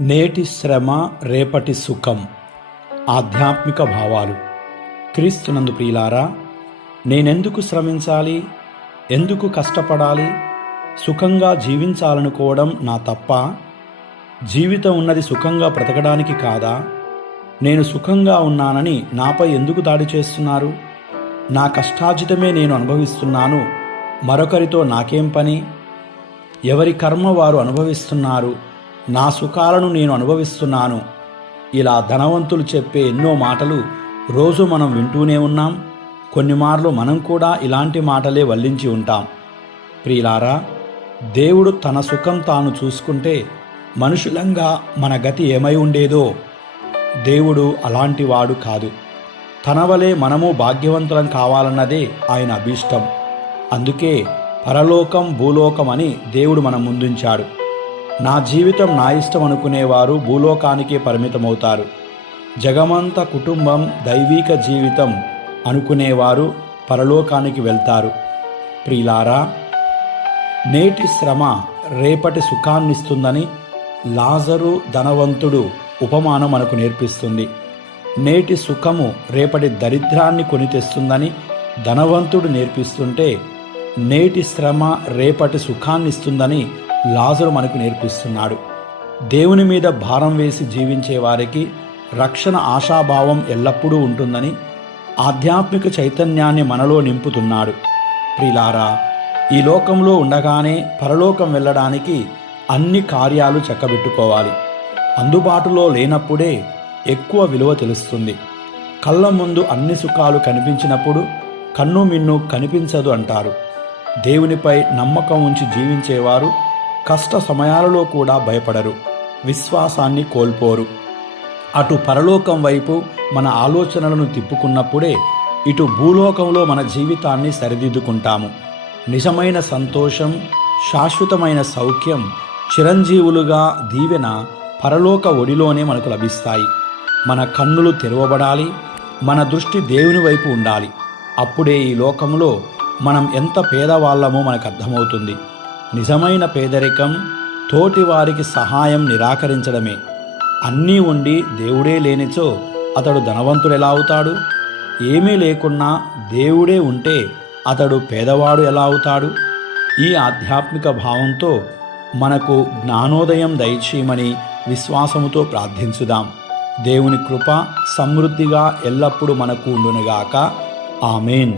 నేటి శ్రమ రేపటి సుఖం. ఆధ్యాత్మిక భావాలు. క్రీస్తునందు ప్రియులారా, నేనెందుకు శ్రమించాలి, ఎందుకు కష్టపడాలి, సుఖంగా జీవించాలనుకోవడం నా తప్ప? జీవితం ఉన్నది సుఖంగా బ్రతకడానికి కాదా? నేను సుఖంగా ఉన్నానని నాపై ఎందుకు దాడి చేస్తున్నారు? నా కష్టార్జితమే నేను అనుభవిస్తున్నాను, మరొకరితో నాకేం పని? ఎవరి కర్మ వారు అనుభవిస్తున్నారు, నా సుఖాలను నేను అనుభవిస్తున్నాను. ఇలా ధనవంతులు చెప్పే ఎన్నో మాటలు రోజు మనం వింటూనే ఉన్నాం. కొన్ని మార్లు మనం కూడా ఇలాంటి మాటలే వల్లించి ఉంటాం. ప్రియులారా, దేవుడు తన సుఖం తాను చూసుకుంటే మనుషులంగా మన గతి ఏమై ఉండేదో. దేవుడు అలాంటి వాడు కాదు. తన వలె మనము భాగ్యవంతులం కావాలన్నదే ఆయన అభీష్టం. అందుకే పరలోకం భూలోకం అని దేవుడు మన ముందుంచాడు. నా జీవితం నా ఇష్టం అనుకునేవారు భూలోకానికే పరిమితమవుతారు. జగమంత కుటుంబం దైవీక జీవితం అనుకునేవారు పరలోకానికి వెళ్తారు. ప్రియులారా, నేటి శ్రమ రేపటి సుఖాన్నిస్తుందని లాజరు ధనవంతుడు ఉపమానం మనకు నేర్పిస్తుంది. నేటి సుఖము రేపటి దరిద్రాన్ని కొని తెస్తుందని ధనవంతుడు నేర్పిస్తుంటే, నేటి శ్రమ రేపటి సుఖాన్నిస్తుందని లాజరు మనకు నేర్పిస్తున్నాడు. దేవుని మీద భారం వేసి జీవించే వారికి రక్షణ ఆశాభావం ఎల్లప్పుడూ ఉంటుందని ఆధ్యాత్మిక చైతన్యాన్ని మనలో నింపుతున్నాడు. ప్రియులారా, ఈ లోకంలో ఉండగానే పరలోకం వెళ్ళడానికి అన్ని కార్యాలు చక్కబెట్టుకోవాలి. అందుబాటులో లేనప్పుడే ఎక్కువ విలువ తెలుస్తుంది. కళ్ళ ముందు అన్ని సుఖాలు కనిపించినప్పుడు కన్ను మిన్ను కనిపించదు అంటారు. దేవునిపై నమ్మకం ఉంచి జీవించేవారు కష్ట సమయాలలో కూడా భయపడరు, విశ్వాసాన్ని కోల్పోరు. అటు పరలోకం వైపు మన ఆలోచనలను తిప్పుకున్నప్పుడే ఇటు భూలోకంలో మన జీవితాన్ని సరిదిద్దుకుంటాము. నిజమైన సంతోషం, శాశ్వతమైన సౌఖ్యం, చిరంజీవులుగా దీవెన పరలోక ఒడిలోనే మనకు లభిస్తాయి. మన కన్నులు తెరవబడాలి, మన దృష్టి దేవుని వైపు ఉండాలి. అప్పుడే ఈ లోకంలో మనం ఎంత పేదవాళ్ళమో మనకు అర్థమవుతుంది. నిజమైన పేదరికం తోటి వారికి సహాయం నిరాకరించడమే. అన్నీ ఉండి దేవుడే లేనిచో అతడు ధనవంతుడు ఎలా అవుతాడు? ఏమీ లేకున్నా దేవుడే ఉంటే అతడు పేదవాడు ఎలా అవుతాడు? ఈ ఆధ్యాత్మిక భావంతో మనకు జ్ఞానోదయం దయచేయమని విశ్వాసముతో ప్రార్థించుదాం. దేవుని కృప సమృద్ధిగా ఎల్లప్పుడూ మనకు ఉండునుగాక. ఆమేన్.